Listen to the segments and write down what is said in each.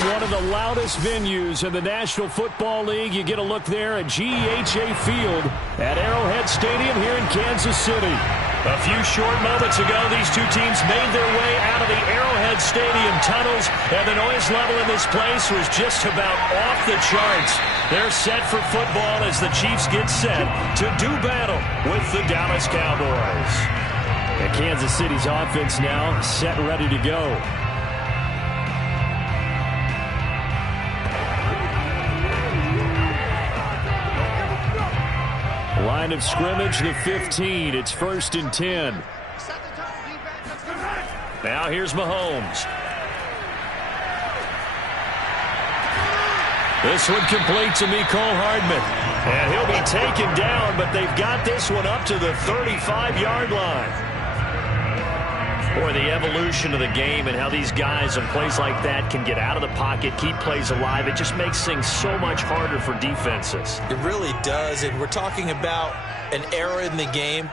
One of the loudest venues in the National Football League. You get a look there at GEHA Field at Arrowhead Stadium here in Kansas City. A few short moments ago, these two teams made their way out of the Arrowhead Stadium tunnels, and the noise level in this place was just about off the charts. They're set for football as the Chiefs get set to do battle with the Dallas Cowboys. And Kansas City's offense now set and ready to go. Line of scrimmage, the 15. It's 1st and 10. Now here's Mahomes. This one complete to Mecole Hardman. And he'll be taken down, but they've got this one up to the 35-yard line. Boy, the evolution of the game and how these guys on plays like that can get out of the pocket, keep plays alive, it just makes things so much harder for defenses. It really does, and we're talking about an era in the game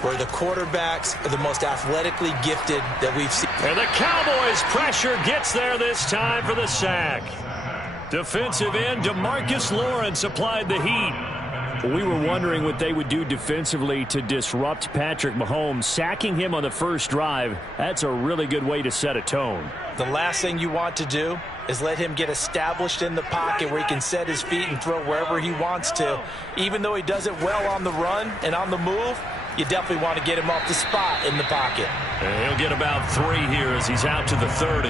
where the quarterbacks are the most athletically gifted that we've seen. And the Cowboys' pressure gets there this time for the sack. Defensive end DeMarcus Lawrence applied the heat. We were wondering what they would do defensively to disrupt Patrick Mahomes. Sacking him on the first drive, that's a really good way to set a tone. The last thing you want to do is let him get established in the pocket where he can set his feet and throw wherever he wants to. Even though he does it well on the run and on the move, you definitely want to get him off the spot in the pocket. And he'll get about 3 here as he's out to the 30.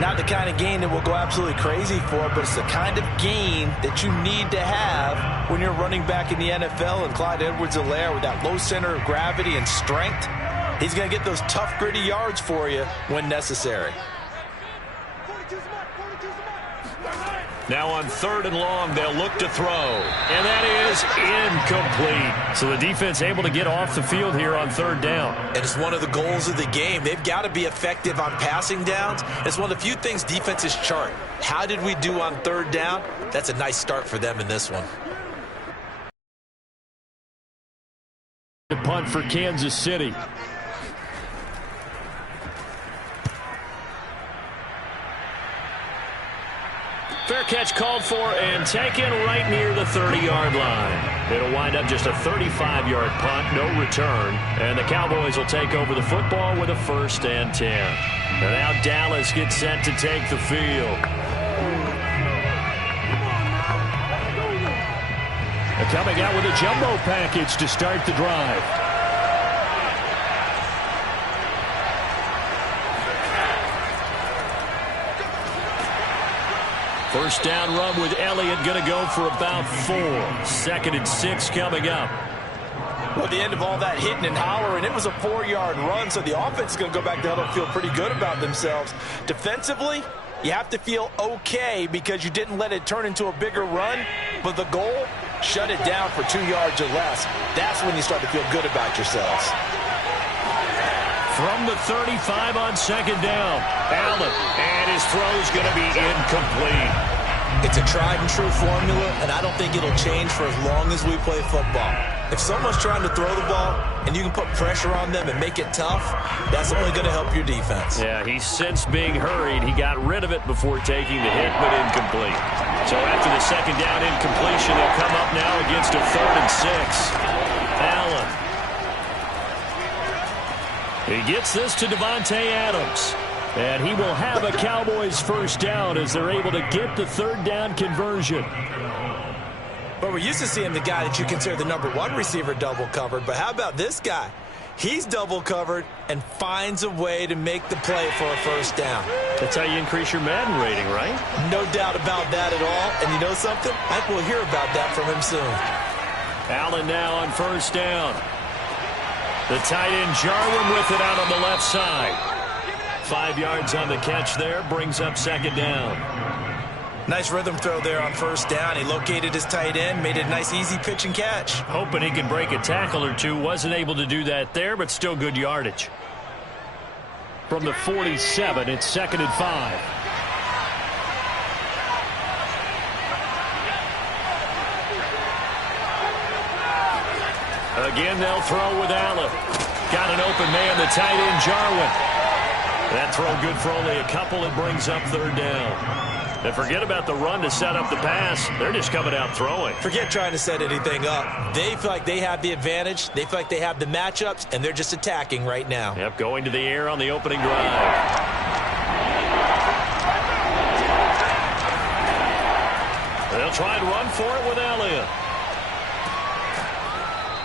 Not the kind of gain that we'll go absolutely crazy for, but it's the kind of gain that you need to have when you're running back in the NFL. And Clyde Edwards-Helaire, with that low center of gravity and strength, he's going to get those tough, gritty yards for you when necessary. Now on 3rd and long, they'll look to throw. And that is incomplete. So the defense able to get off the field here on 3rd down. And it's one of the goals of the game. They've got to be effective on passing downs. It's one of the few things defenses chart. How did we do on 3rd down? That's a nice start for them in this one. The punt for Kansas City. Fair catch called for and taken right near the 30-yard line. It'll wind up just a 35-yard punt, no return. And the Cowboys will take over the football with a 1st and 10. And now Dallas gets set to take the field. They're coming out with a jumbo package to start the drive. First down run with Elliott, going to go for about 4. 2nd and 6 coming up. Well, at the end of all that hitting and hollering, it was a 4-yard run, so the offense is going to go back down and feel pretty good about themselves. Defensively, you have to feel okay because you didn't let it turn into a bigger run, but the goal, shut it down for 2 yards or less. That's when you start to feel good about yourselves. From the 35 on second down, Allen, and his throw's going to be incomplete. It's a tried and true formula, and I don't think it'll change for as long as we play football. If someone's trying to throw the ball and you can put pressure on them and make it tough, that's only going to help your defense. Yeah, he's since being hurried. He got rid of it before taking the hit, but incomplete. So after the second down incompletion, they'll come up now against a 3rd and 6. Allen. He gets this to Devontae Adams. And he will have a Cowboys first down as they're able to get the 3rd down conversion. But we're used to seeing the guy that you consider the #1 receiver double covered. But how about this guy? He's double covered and finds a way to make the play for a first down. That's how you increase your Madden rating, right? No doubt about that at all. And you know something? I think we'll hear about that from him soon. Allen now on first down. The tight end Jarwin with it out on the left side. 5 yards on the catch there, brings up second down. Nice rhythm throw there on first down. He located his tight end, made it a nice easy pitch and catch. Hoping he can break a tackle or two. Wasn't able to do that there, but still good yardage. From the 47, it's 2nd and 5. Again, they'll throw with Allen. Got an open man, the tight end Jarwin. That throw good for only a couple. It brings up 3rd down. And forget about the run to set up the pass. They're just coming out throwing. Forget trying to set anything up. They feel like they have the advantage. They feel like they have the matchups, and they're just attacking right now. Yep, going to the air on the opening drive. They'll try and run for it with Elliott.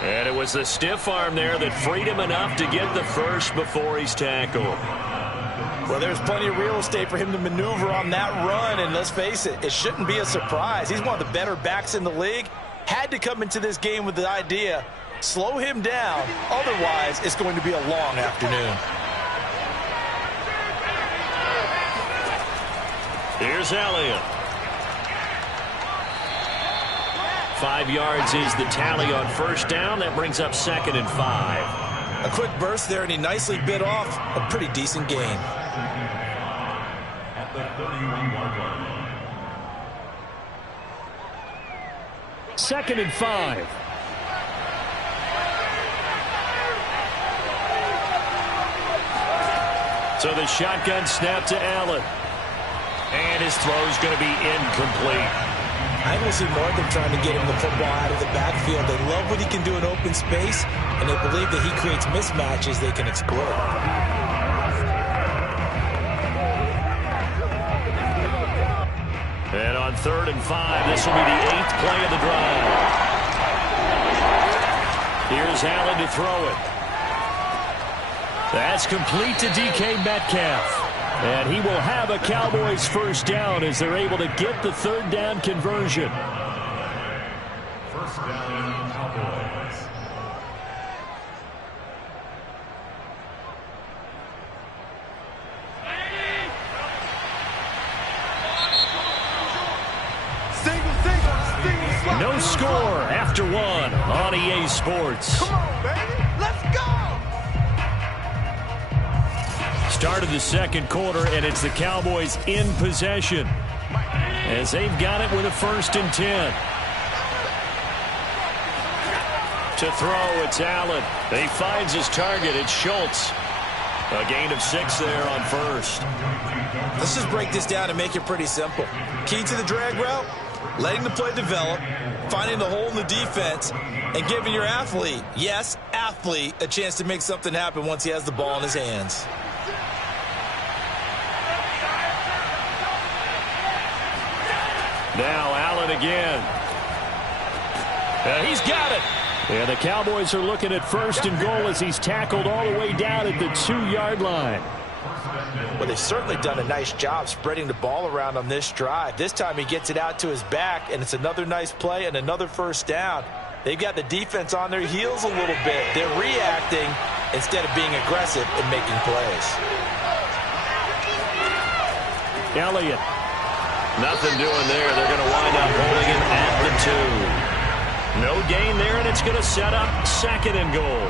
And it was the stiff arm there that freed him enough to get the first before he's tackled. Well, there's plenty of real estate for him to maneuver on that run, and let's face it, it shouldn't be a surprise. He's one of the better backs in the league. Had to come into this game with the idea, slow him down, otherwise it's going to be a long afternoon. Here's Elliott. 5 yards is the tally on first down. That brings up 2nd and 5. A quick burst there, and he nicely bit off a pretty decent gain. At the 31-yard line. 2nd and 5. So the shotgun snap to Allen. And his throw's going to be incomplete. I will see more of them trying to get him the football out of the backfield. They love what he can do in open space, and they believe that he creates mismatches they can exploit. And on 3rd and 5, this will be the 8th play of the drive. Here's Allen to throw it. That's complete to DK Metcalf. And he will have a Cowboys first down as they're able to get the 3rd down conversion. First down, Cowboys. No score after 1 on EA Sports. Come on, baby. Let's go. Start of the second quarter, and it's the Cowboys in possession as they've got it with a 1st and 10. To throw, it's Allen. He finds his target. It's Schultz. A gain of 6 there on 1st. Let's just break this down and make it pretty simple. Key to the drag route, letting the play develop, finding the hole in the defense, and giving your athlete, yes, athlete, a chance to make something happen once he has the ball in his hands. Now Allen again. He's got it. And the Cowboys are looking at 1st and goal as he's tackled all the way down at the 2-yard line. Well, they've certainly done a nice job spreading the ball around on this drive. This time he gets it out to his back, and it's another nice play and another first down. They've got the defense on their heels a little bit. They're reacting instead of being aggressive and making plays. Elliott. Nothing doing there. They're going to wind up holding him at the 2. No gain there, and it's going to set up 2nd and goal.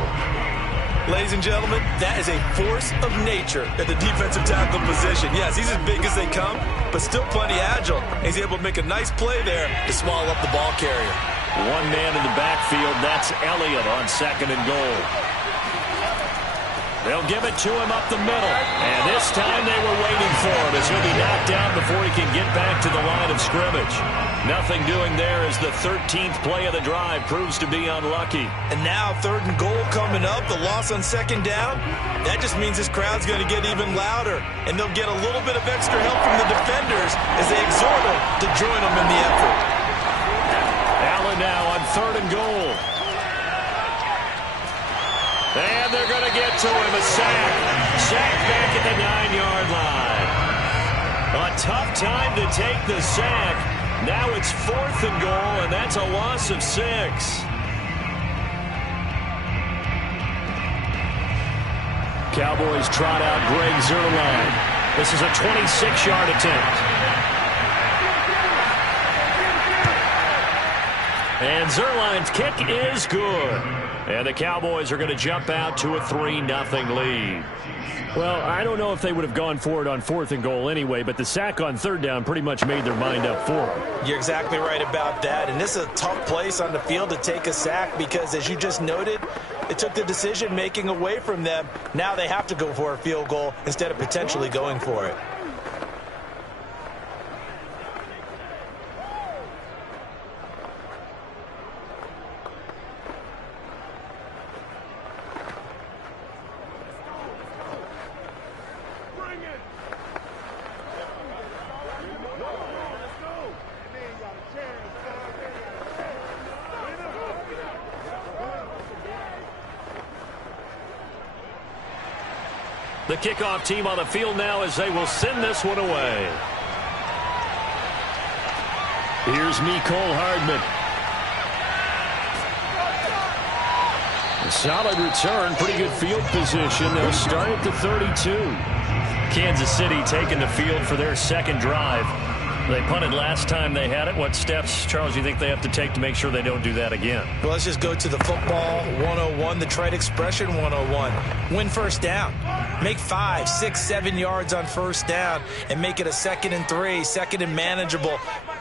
Ladies and gentlemen, that is a force of nature at the defensive tackle position. Yes, he's as big as they come, but still plenty agile. He's able to make a nice play there to swallow up the ball carrier. One man in the backfield, that's Elliott on 2nd and goal. They'll give it to him up the middle, and this time they were waiting for him as he'll be knocked down before he can get back to the line of scrimmage. Nothing doing there as the 13th play of the drive proves to be unlucky. And now 3rd and goal coming up, the loss on 2nd down. That just means this crowd's going to get even louder, and they'll get a little bit of extra help from the defenders as they exhort them to join them in the effort. Allen now on 3rd and goal. And they're going to get to him, a sack. Sack back at the 9-yard line. A tough time to take the sack. Now it's 4th and goal, and that's a loss of 6. Cowboys trot out Greg Zuerlein. This is a 26-yard attempt. And Zuerlein's kick is good. And the Cowboys are going to jump out to a 3-0 lead. Well, I don't know if they would have gone for it on 4th and goal anyway, but the sack on 3rd down pretty much made their mind up for them. You're exactly right about that, and this is a tough place on the field to take a sack because, as you just noted, it took the decision-making away from them. Now they have to go for a field goal instead of potentially going for it. The kickoff team on the field now as they will send this one away. Here's Mecole Hardman. A solid return, pretty good field position. They'll start at the 32. Kansas City taking the field for their 2nd drive. They punted last time they had it. What steps, Charles, do you think they have to take to make sure they don't do that again? Well, let's just go to the football 101, the trade expression 101. Win 1st down. Make 5, 6, 7 yards on 1st down and make it a 2nd and 3, 2nd and manageable.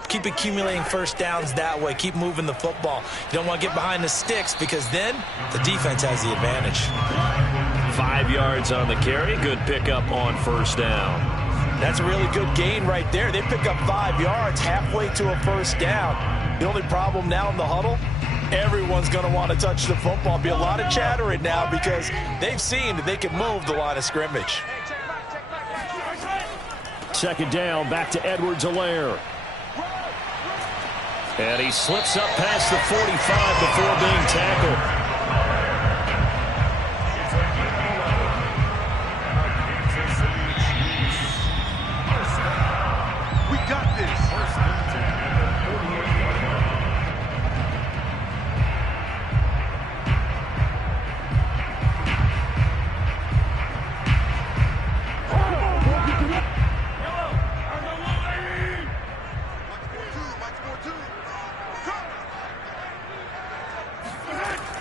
Keep accumulating 1st downs that way. Keep moving the football. You don't want to get behind the sticks because then the defense has the advantage. 5 yards on the carry. Good pickup on 1st down. That's a really good gain right there. They pick up 5 yards halfway to a 1st down. The only problem now in the huddle, everyone's going to want to touch the football. Be a lot of chattering now because they've seen that they can move the line of scrimmage. 2nd down, back to Edwards-Helaire. And he slips up past the 45 before being tackled.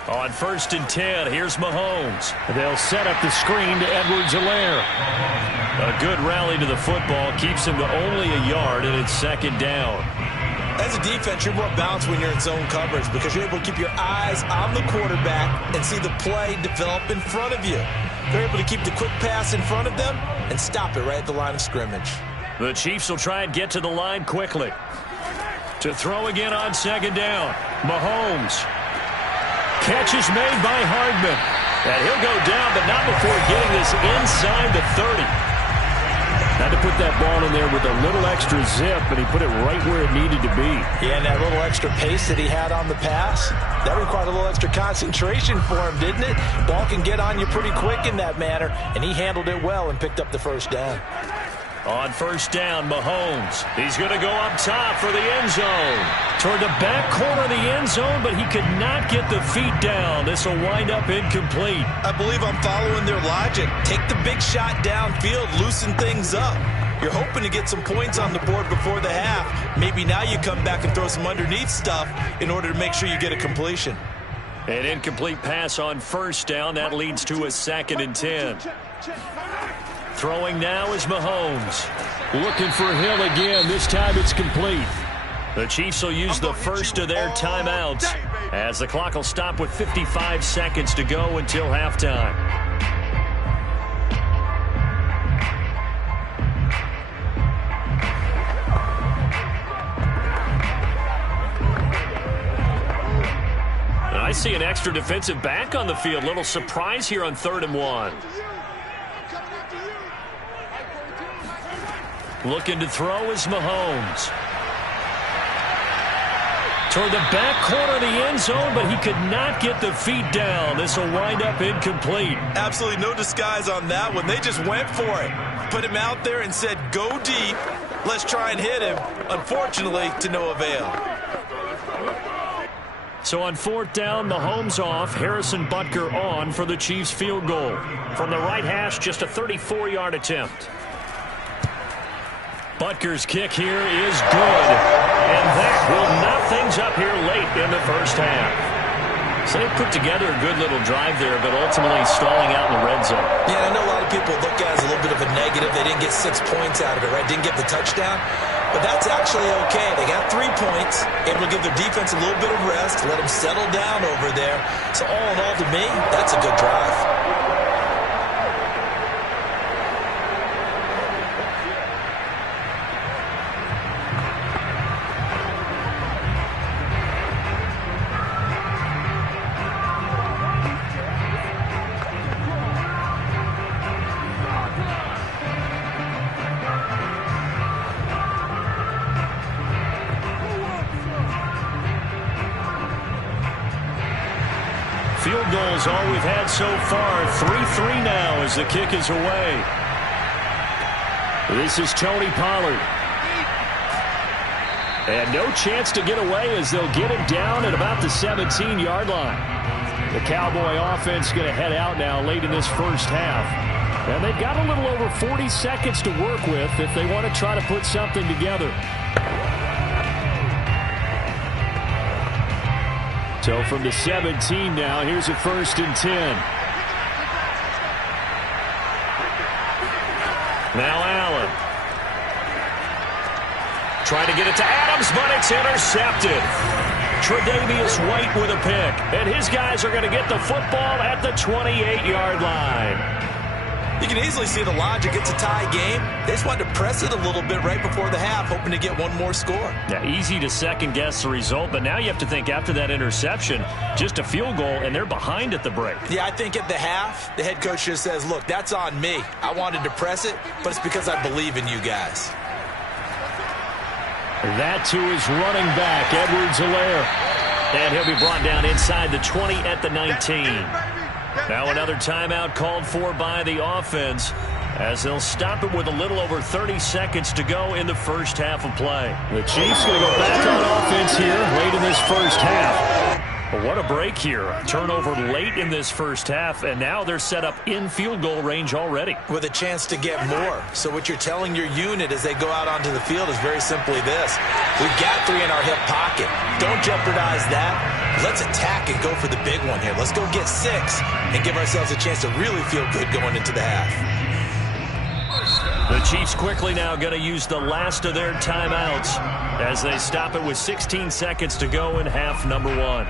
On 1st and 10, here's Mahomes. They'll set up the screen to Edwards-Helaire. A good rally to the football keeps him to only a yard, and it's 2nd down. As a defense, you're more balanced when you're in zone coverage because you're able to keep your eyes on the quarterback and see the play develop in front of you. They're able to keep the quick pass in front of them and stop it right at the line of scrimmage. The Chiefs will try and get to the line quickly. To throw again on 2nd down, Mahomes. Catch is made by Hardman. And he'll go down, but not before getting this inside the 30. Had to put that ball in there with a little extra zip, and he put it right where it needed to be. Yeah, and that little extra pace that he had on the pass, that required a little extra concentration for him, didn't it? Ball can get on you pretty quick in that manner, and he handled it well and picked up the 1st down. On 1st down, Mahomes. He's going to go up top for the end zone. Toward the back corner of the end zone, but he could not get the feet down. This will wind up incomplete. I believe I'm following their logic. Take the big shot downfield, loosen things up. You're hoping to get some points on the board before the half. Maybe now you come back and throw some underneath stuff in order to make sure you get a completion. An incomplete pass on first down. That leads to a 2nd and 10. Throwing now is Mahomes. Looking for Hill again. This time it's complete. The Chiefs will use the first of their timeouts as the clock will stop with 55 seconds to go until halftime. I see an extra defensive back on the field. Little surprise here on 3rd and 1. Looking to throw is Mahomes. Toward the back corner of the end zone, but he could not get the feet down. This will wind up incomplete. Absolutely no disguise on that one. They just went for it. Put him out there and said, go deep. Let's try and hit him. Unfortunately, to no avail. So on 4th down, Mahomes off. Harrison Butker on for the Chiefs field goal. From the right hash, just a 34-yard attempt. Butker's kick here is good. And that will knot things up here late in the first half. So they put together a good little drive there, but ultimately stalling out in the red zone. Yeah, I know a lot of people look at it as a little bit of a negative. They didn't get 6 points out of it, right? Didn't get the touchdown. But that's actually okay. They got 3 points, able to give their defense a little bit of rest, let them settle down over there. So all in all, to me, that's a good drive. Field goals all we've had so far. 3-3 now as the kick is away. This is Tony Pollard. And no chance to get away as they'll get him down at about the 17-yard line. The Cowboy offense going to head out now late in this first half. And they've got a little over 40 seconds to work with if they want to try to put something together. So from the 17 now, here's a 1st and 10. Now Allen. Trying to get it to Adams, but it's intercepted. Tre'Davious White with a pick. And his guys are going to get the football at the 28-yard line. You can easily see the logic. It's a tie game. They just wanted to press it a little bit right before the half, hoping to get one more score. Yeah, easy to second-guess the result, but now you have to think after that interception, just a field goal, and they're behind at the break. Yeah, I think at the half, the head coach just says, look, that's on me. I wanted to press it, but it's because I believe in you guys. That, too, is running back, Edwards-Helaire. And he'll be brought down inside the 20 at the 19. Now another timeout called for by the offense as they'll stop it with a little over 30 seconds to go in the first half of play. The Chiefs going to go back on offense here late in this first half. But what a break here. Turnover late in this first half, and now they're set up in field goal range already. With a chance to get more. So what you're telling your unit as they go out onto the field is very simply this. We've got 3 in our hip pocket. Don't jeopardize that. Let's attack and go for the big one here. Let's go get 6 and give ourselves a chance to really feel good going into the half. The Chiefs quickly now going to use the last of their timeouts as they stop it with 16 seconds to go in half number 1.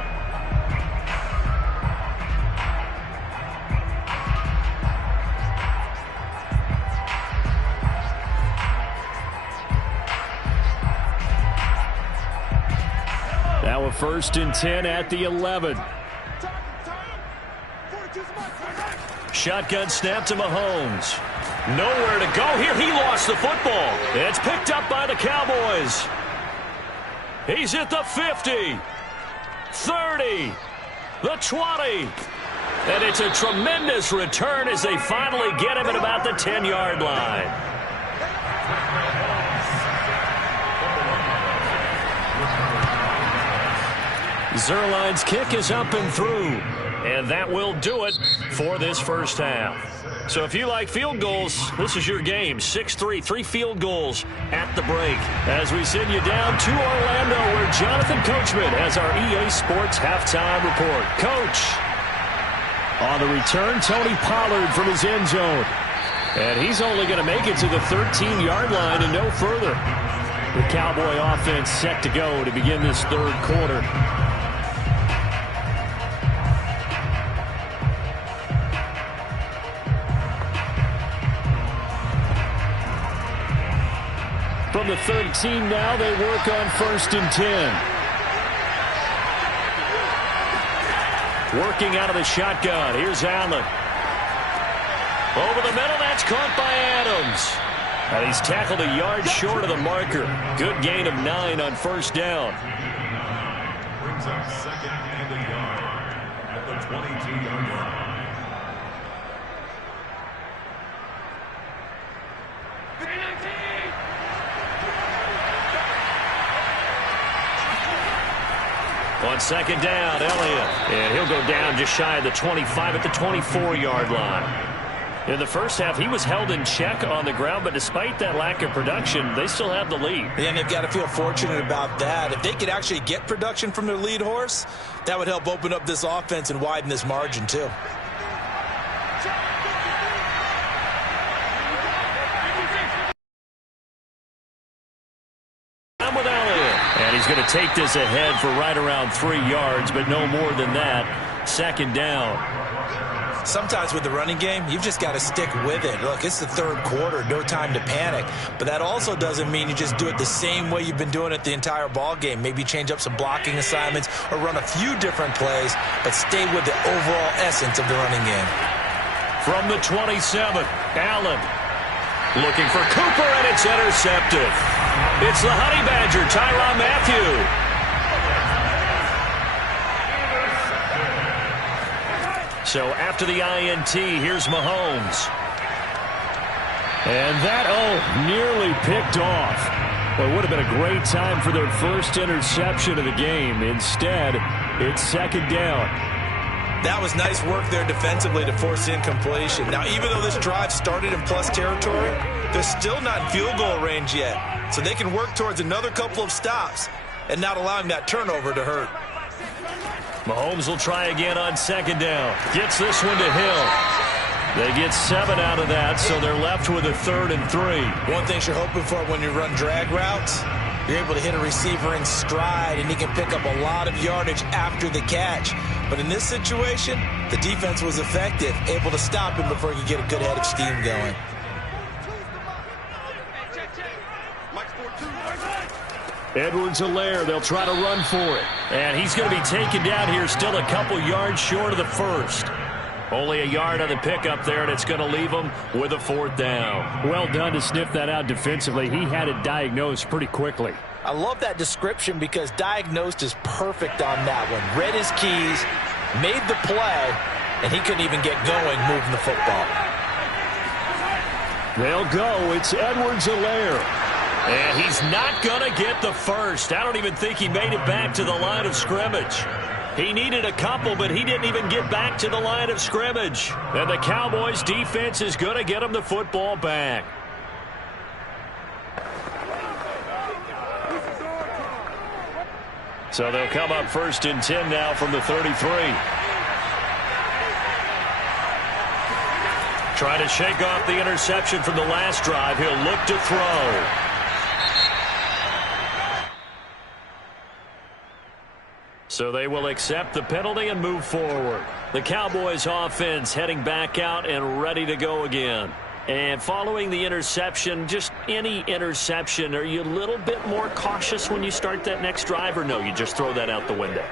Now a 1st and 10 at the 11. Shotgun snap to Mahomes. Nowhere to go here. He lost the football. It's picked up by the Cowboys. He's at the 50, 30, the 20. And it's a tremendous return as they finally get him at about the 10-yard line. Zuerlein's kick is up and through. And that will do it for this first half. So if you like field goals, this is your game. 6-3, 3 field goals at the break. As we send you down to Orlando, where Jonathan Coachman has our EA Sports halftime report. Coach, on the return, Tony Pollard from his end zone. And he's only going to make it to the 13-yard line and no further. The Cowboy offense set to go to begin this third quarter. From the 13 now, they work on 1st and 10. Working out of the shotgun. Here's Allen. Over the middle, that's caught by Adams. And he's tackled a yard short of the marker. Good gain of 9 on 1st down. Brings up 2nd and a yard at the 22-yard line. On 2nd down, Elliott. And he'll go down just shy of the 25 at the 24-yard line. In the first half, he was held in check on the ground, but despite that lack of production, they still have the lead. Yeah, and they've got to feel fortunate about that. If they could actually get production from their lead horse, that would help open up this offense and widen this margin, too. With Elliott. And he's going to take this ahead for right around 3 yards, but no more than that. 2nd down. Sometimes with the running game, you've just got to stick with it. Look, it's the third quarter, no time to panic. But that also doesn't mean you just do it the same way you've been doing it the entire ball game. Maybe change up some blocking assignments or run a few different plays, but stay with the overall essence of the running game. From the 27, Allen looking for Cooper, and it's intercepted. It's the Honey Badger, Tyrann Mathieu. So after the INT, here's Mahomes. And that, nearly picked off. Well, it would have been a great time for their first interception of the game. Instead, it's 2nd down. That was nice work there defensively to force the incompletion. Now, even though this drive started in plus territory, they're still not in field goal range yet. So they can work towards another couple of stops and not allowing that turnover to hurt. Mahomes will try again on 2nd down. Gets this one to Hill. They get 7 out of that, so they're left with a 3rd and 3. One thing you're hoping for when you run drag routes, you're able to hit a receiver in stride, and he can pick up a lot of yardage after the catch. But in this situation, the defense was effective, able to stop him before he could get a good head of steam going. Edwards-Helaire, they'll try to run for it. And he's going to be taken down here, still a couple yards short of the 1st. Only a yard on the pickup there, and it's going to leave him with a 4th down. Well done to sniff that out defensively. He had it diagnosed pretty quickly. I love that description because diagnosed is perfect on that one. Read his keys, made the play, and he couldn't even get going moving the football. They'll go. It's Edwards-Helaire. And he's not going to get the 1st. I don't even think he made it back to the line of scrimmage. He needed a couple, but he didn't even get back to the line of scrimmage. And the Cowboys defense is going to get him the football back. So they'll come up 1st and 10 now from the 33. Trying to shake off the interception from the last drive. He'll look to throw. So they will accept the penalty and move forward. The Cowboys offense heading back out and ready to go again. And following the interception, just any interception, are you a little bit more cautious when you start that next drive, or no, you just throw that out the window?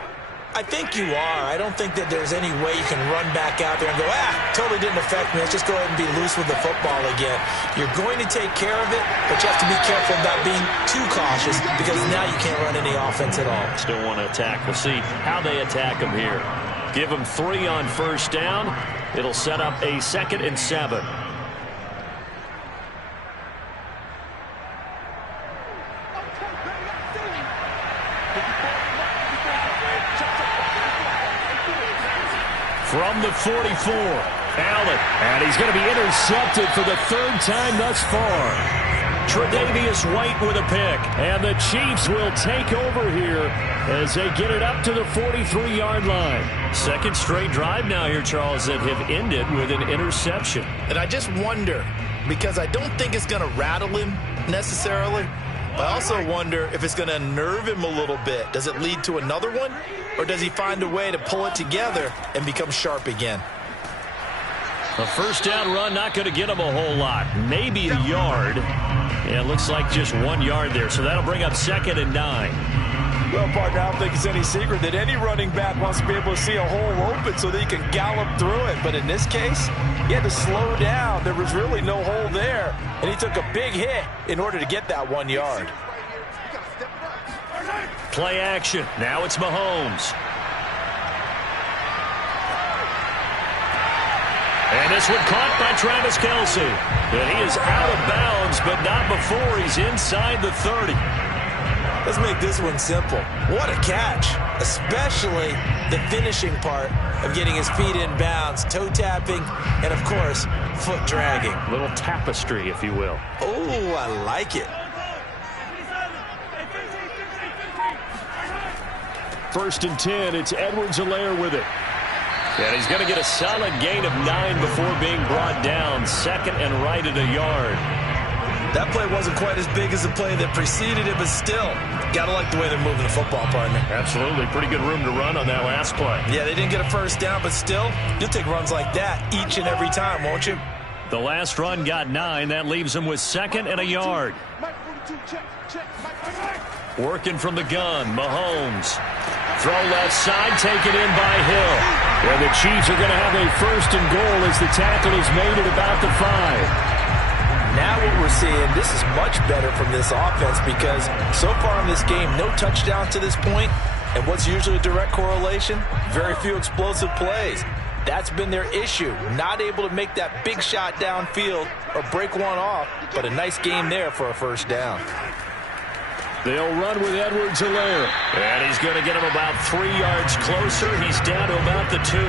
I think you are. I don't think that there's any way you can run back out there and go, totally didn't affect me. Let's just go ahead and be loose with the football again. You're going to take care of it, but you have to be careful about being too cautious because now you can't run any offense at all. Still want to attack. We'll see how they attack them here. Give them 3 on 1st down. It'll set up a 2nd and 7. From the 44, Allen, and he's going to be intercepted for the third time thus far. Tre'Davious White with a pick, and the Chiefs will take over here as they get it up to the 43-yard line. Second straight drive now here, Charles, that have ended with an interception. And I just wonder, because I don't think it's going to rattle him necessarily, but I also wonder if it's going to unnerve him a little bit. Does it lead to another one, or does he find a way to pull it together and become sharp again? A first down run, not going to get him a whole lot. Maybe a yard. Yeah, it looks like just 1 yard there, so that'll bring up 2nd and 9. Well, partner, I don't think it's any secret that any running back wants to be able to see a hole open so that he can gallop through it. But in this case, he had to slow down. There was really no hole there, and he took a big hit in order to get that 1 yard. Play action. Now it's Mahomes. And this one caught by Travis Kelce. And he is out of bounds, but not before he's inside the 30. Let's make this one simple. What a catch, especially the finishing part of getting his feet in bounds, toe tapping, and, of course, foot dragging. A little tapestry, if you will. Oh, I like it. First and 10, it's Edwards-Helaire with it. And he's going to get a solid gain of 9 before being brought down. Second and right at a yard. That play wasn't quite as big as the play that preceded it, but still, got to like the way they're moving the football, partner. Absolutely. Pretty good room to run on that last play. Yeah, they didn't get a first down, but still, you'll take runs like that each and every time, won't you? The last run got 9. That leaves them with 2nd and a yard. Working from the gun, Mahomes. Throw left side, taken in by Hill. And the Chiefs are going to have a first and goal as the tackle is made at about the 5. Now what we're seeing, this is much better from this offense because so far in this game, no touchdowns to this point. And what's usually a direct correlation? Very few explosive plays. That's been their issue. Not able to make that big shot downfield or break one off, but a nice game there for a first down. They'll run with Edwards-Helaire. And he's going to get him about 3 yards closer. He's down to about the 2.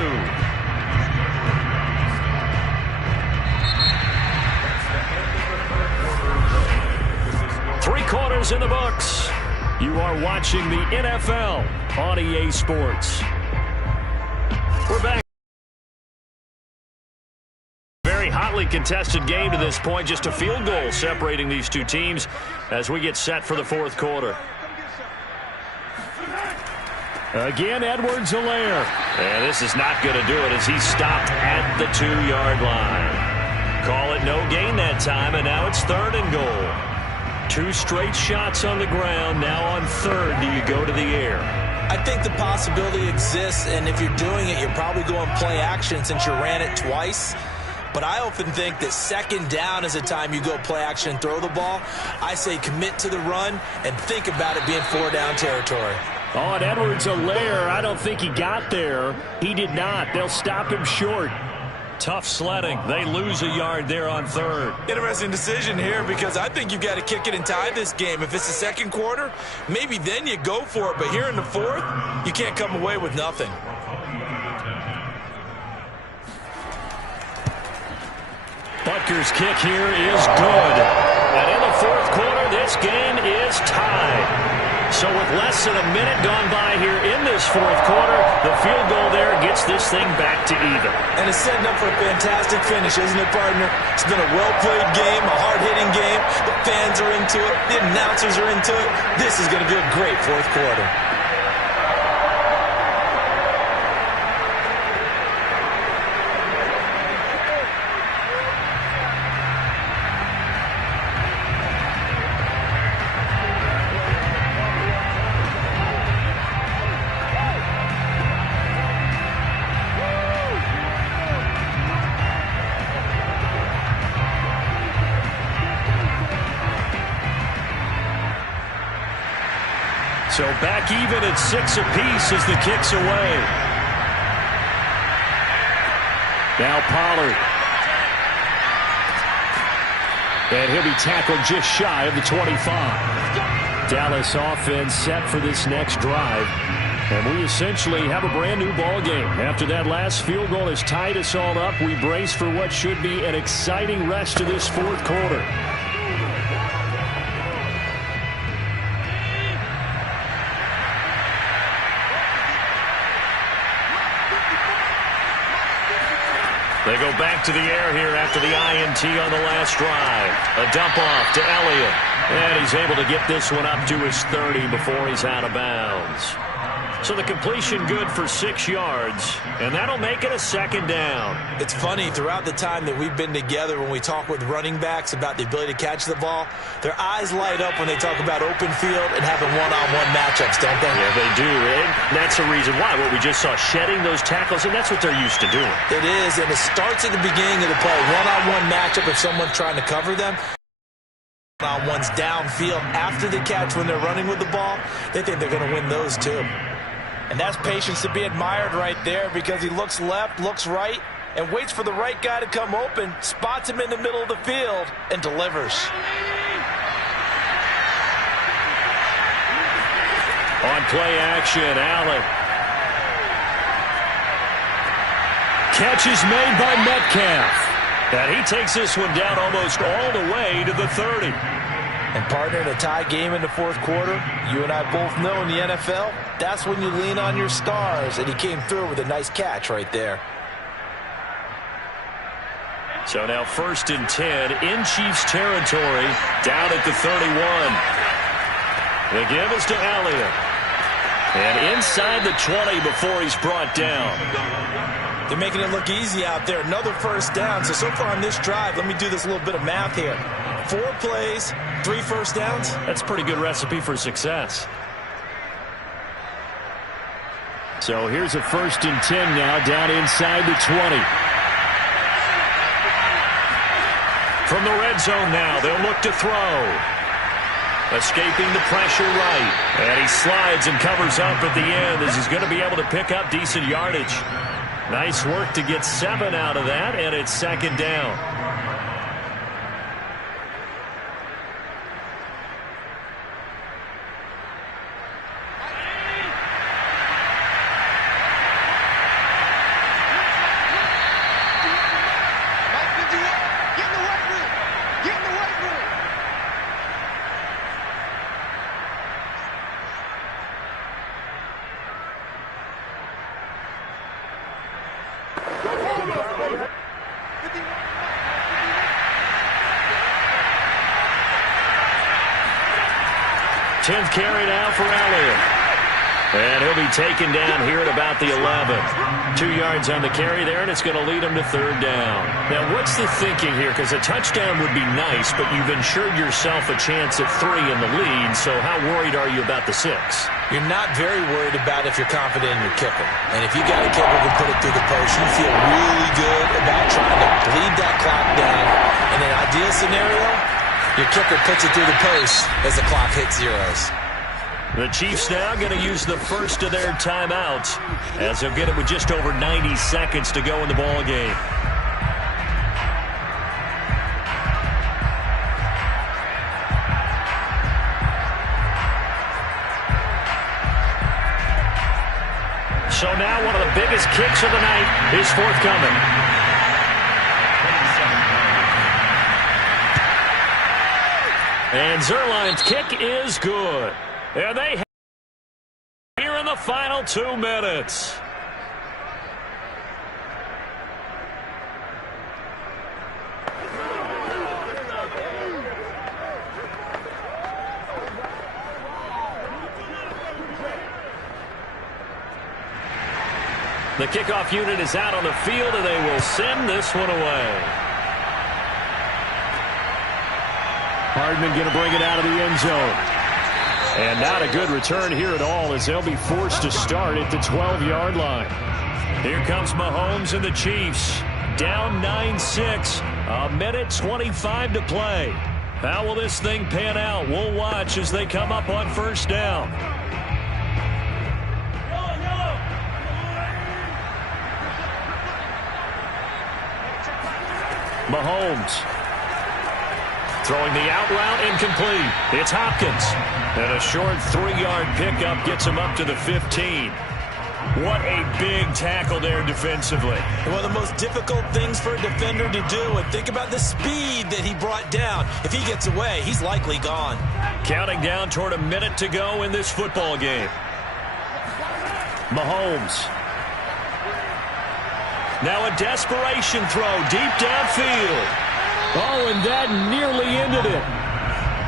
Three quarters in the books. You are watching the NFL on EA Sports. We're back. Very hotly contested game to this point. Just a field goal separating these two teams as we get set for the fourth quarter. Again, Edwards-Helaire. And this is not going to do it as he's stopped at the 2-yard line. Call it no gain that time, and now it's 3rd and goal. 2 straight shots on the ground. Now on 3rd, do you go to the air? I think the possibility exists, and if you're doing it, you're probably going play action since you ran it twice. But I often think that 2nd down is the time you go play action and throw the ball. I say commit to the run and think about it being 4-down territory. On Edwards-Helaire, I don't think he got there. He did not. They'll stop him short. Tough sledding. They lose a yard there on 3rd. Interesting decision here because I think you've got to kick it and tie this game. If it's the second quarter, maybe then you go for it. But here in the 4th, you can't come away with nothing. Butker's kick here is good. And in the 4th quarter, this game is tied. So with less than a minute gone by here in this 4th quarter, the field goal there gets this thing back to even. And it's setting up for a fantastic finish, isn't it, partner? It's been a well-played game, a hard-hitting game. The fans are into it. The announcers are into it. This is going to be a great 4th quarter. So back even at 6 apiece as the kick's away. Now Pollard. And he'll be tackled just shy of the 25. Dallas offense set for this next drive. And we essentially have a brand new ball game. After that last field goal has tied us all up, we brace for what should be an exciting rest of this fourth quarter. They go back to the air here after the INT on the last drive. A dump off to Elliott. And he's able to get this one up to his 30 before he's out of bounds. So the completion good for 6 yards, and that'll make it a second down. It's funny, throughout the time that we've been together, when we talk with running backs about the ability to catch the ball, their eyes light up when they talk about open field and having one-on-one matchups, don't they? Yeah, they do, and that's the reason why. What we just saw, shedding those tackles, and that's what they're used to doing. It is, and it starts at the beginning of the play. One-on-one matchup if someone's trying to cover them. One-on-one's downfield after the catch when they're running with the ball. They think they're going to win those, too. And that's patience to be admired right there, because he looks left, looks right, and waits for the right guy to come open, spots him in the middle of the field, and delivers. On play action, Allen. Catch is made by Metcalf. And he takes this one down almost all the way to the 30. And partner, in a tie game in the fourth quarter, you and I both know in the NFL, that's when you lean on your stars, and he came through with a nice catch right there. So now 1st and 10 in Chiefs territory, down at the 31. The give is to Elliott. And inside the 20 before he's brought down. They're making it look easy out there. Another first down. So far on this drive, let me do this little bit of math here. 4 plays, 3 first downs. That's a pretty good recipe for success. So here's a 1st and 10 now, down inside the 20. From the red zone now, they'll look to throw. Escaping the pressure right. And he slides and covers up at the end as he's going to be able to pick up decent yardage. Nice work to get 7 out of that, and it's 2nd down. Tenth carry now for Elliott. And he'll be taken down here at about the 11. 2 yards on the carry there, and it's going to lead him to 3rd down. Now, what's the thinking here? Because a touchdown would be nice, but you've ensured yourself a chance at 3 in the lead, so how worried are you about the 6? You're not very worried about if you're confident in your kicker. And if you got a kicker who can put it through the post, you feel really good about trying to bleed that clock down. In an ideal scenario, your kicker puts it through the post as the clock hits zeros. The Chiefs now going to use the first of their timeouts as they'll get it with just over 90 seconds to go in the ball game. So now one of the biggest kicks of the night is forthcoming. And Zerline's kick is good. And they have here in the final 2 minutes. The kickoff unit is out on the field, and they will send this one away. Hardman going to bring it out of the end zone. And not a good return here at all, as they'll be forced to start at the 12-yard line. Here comes Mahomes and the Chiefs. Down 9-6. A minute 25 to play. How will this thing pan out? We'll watch as they come up on 1st down. Mahomes throwing the out route incomplete. It's Hopkins. And a short 3-yard pickup gets him up to the 15. What a big tackle there defensively. One of the most difficult things for a defender to do. And think about the speed that he brought down. If he gets away, he's likely gone. Counting down toward a minute to go in this football game. Mahomes. Now a desperation throw deep downfield. Oh, and that nearly ended it.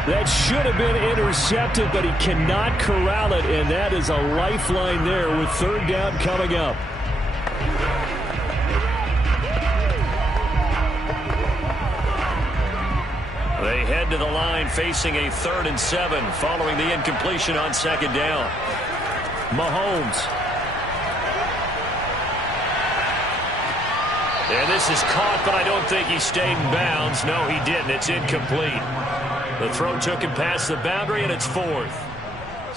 That should have been intercepted, but he cannot corral it, and that is a lifeline there with third down coming up. They head to the line facing a 3rd and 7 following the incompletion on second down. Mahomes. And this is caught, but I don't think he stayed in bounds. No, he didn't. It's incomplete. The throw took him past the boundary, and it's 4th.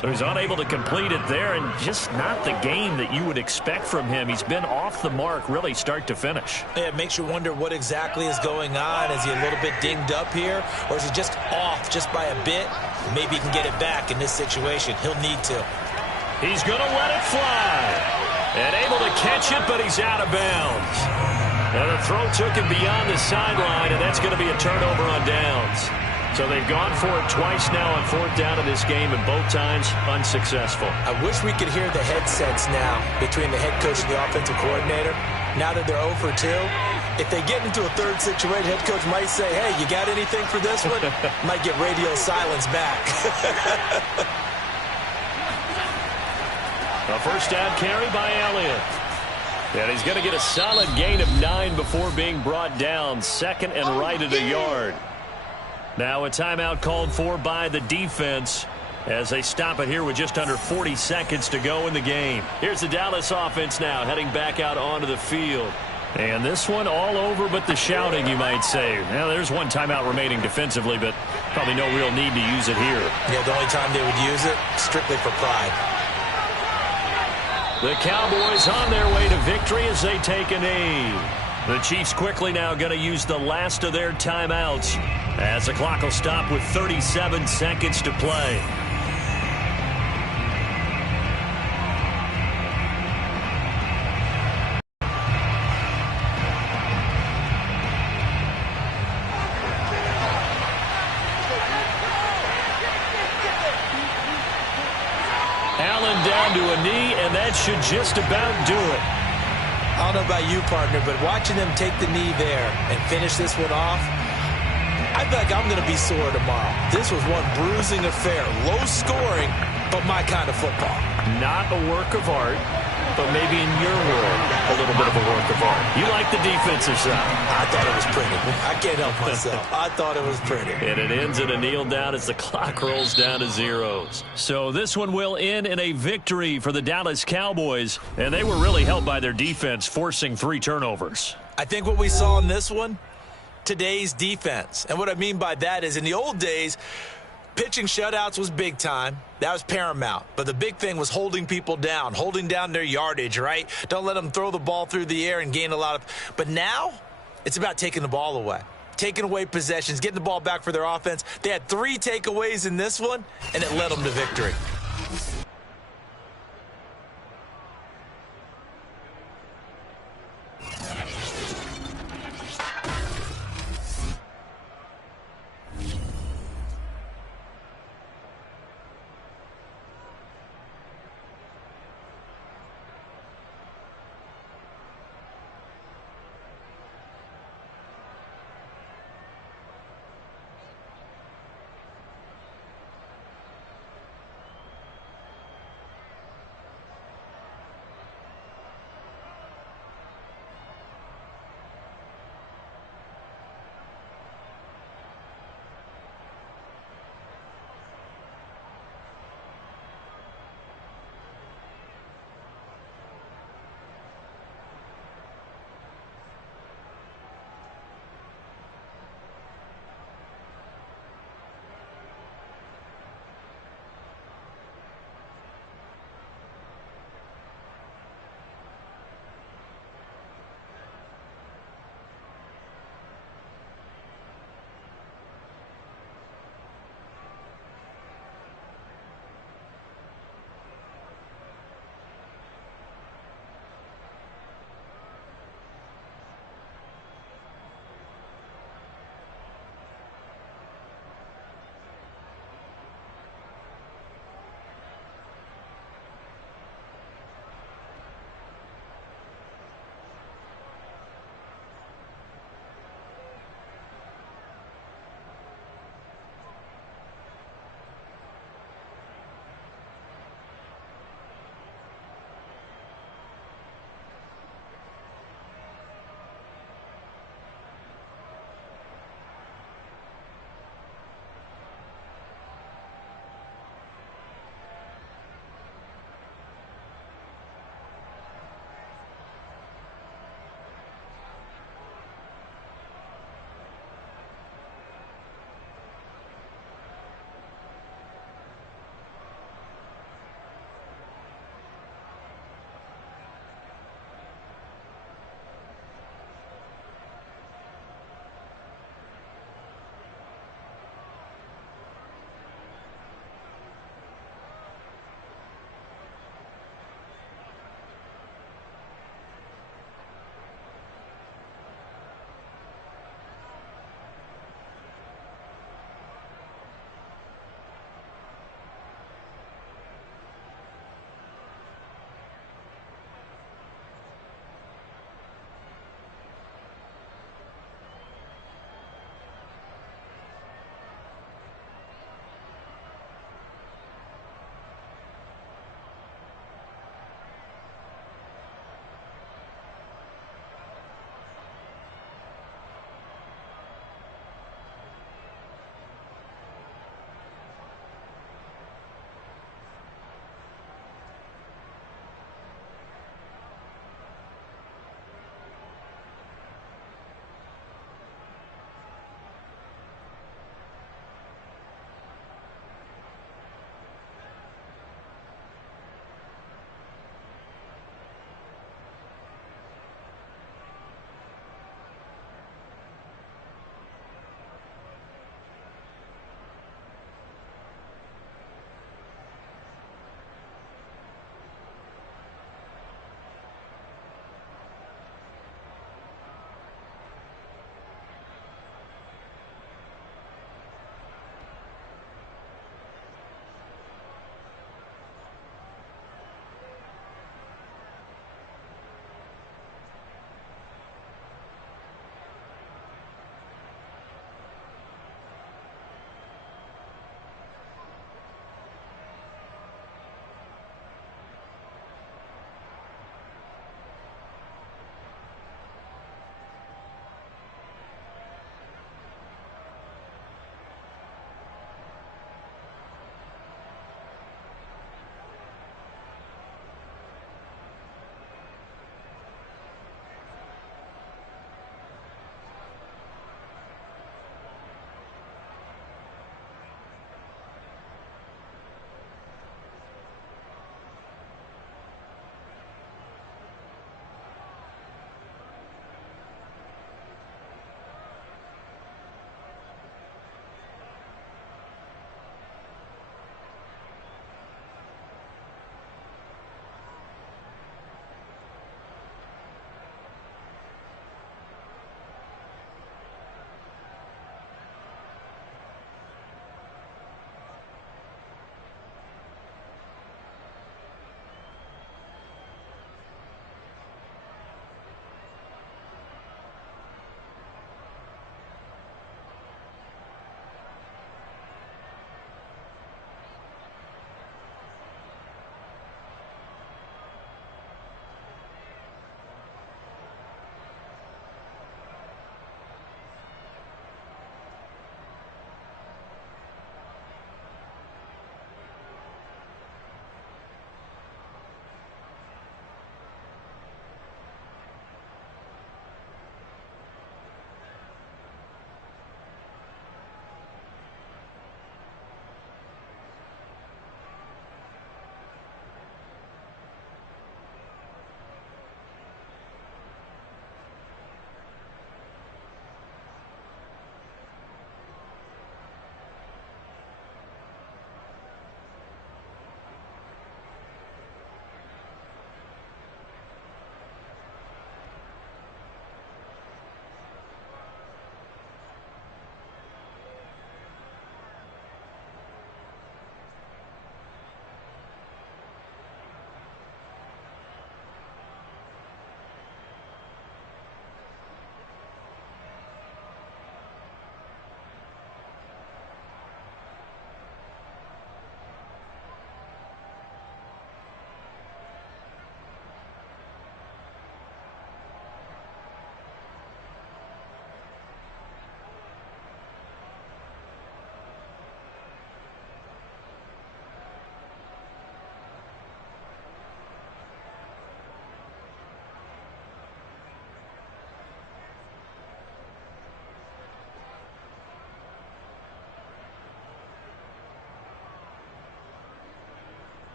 So he's unable to complete it there, and just not the game that you would expect from him. He's been off the mark, really, start to finish. Yeah, it makes you wonder what exactly is going on. Is he a little bit dinged up here, or is he just off just by a bit? Maybe he can get it back in this situation. He'll need to. He's going to let it fly. And able to catch it, but he's out of bounds. And the throw took him beyond the sideline, and that's going to be a turnover on downs. So they've gone for it twice now on 4th down in this game, and both times unsuccessful. I wish we could hear the headsets now between the head coach and the offensive coordinator. Now that they're 0 for 2, if they get into a third situation, head coach might say, hey, you got anything for this one? Might get radio silence back. A first down carry by Elliott. And he's going to get a solid gain of 9 before being brought down. 2nd and right at a yard. Now a timeout called for by the defense as they stop it here with just under 40 seconds to go in the game. Here's the Dallas offense now heading back out onto the field. And this one all over but the shouting, you might say. Now there's one timeout remaining defensively, but probably no real need to use it here. Yeah, the only time they would use it, strictly for pride. The Cowboys on their way to victory as they take a knee. The Chiefs quickly now going to use the last of their timeouts as the clock will stop with 37 seconds to play. Allen down to a knee, and that should just about do it. I don't know about you, partner, but watching them take the knee there and finish this one off, I feel like I'm going to be sore tomorrow. This was one bruising affair. Low scoring, but my kind of football. Not a work of art, but maybe in your world, a little bit of a work of art. You like the defensive side. I thought it was pretty. I can't help myself. I thought it was pretty. And it ends in a kneel down as the clock rolls down to zeros. So this one will end in a victory for the Dallas Cowboys, and they were really helped by their defense, forcing 3 turnovers. I think what we saw in this one, today's defense. And what I mean by that is in the old days, pitching shutouts was big time. That was paramount. But the big thing was holding people down, holding down their yardage, right? Don't let them throw the ball through the air and gain a lot of. But now it's about taking the ball away, taking away possessions, getting the ball back for their offense. They had 3 takeaways in this one, and it led them to victory.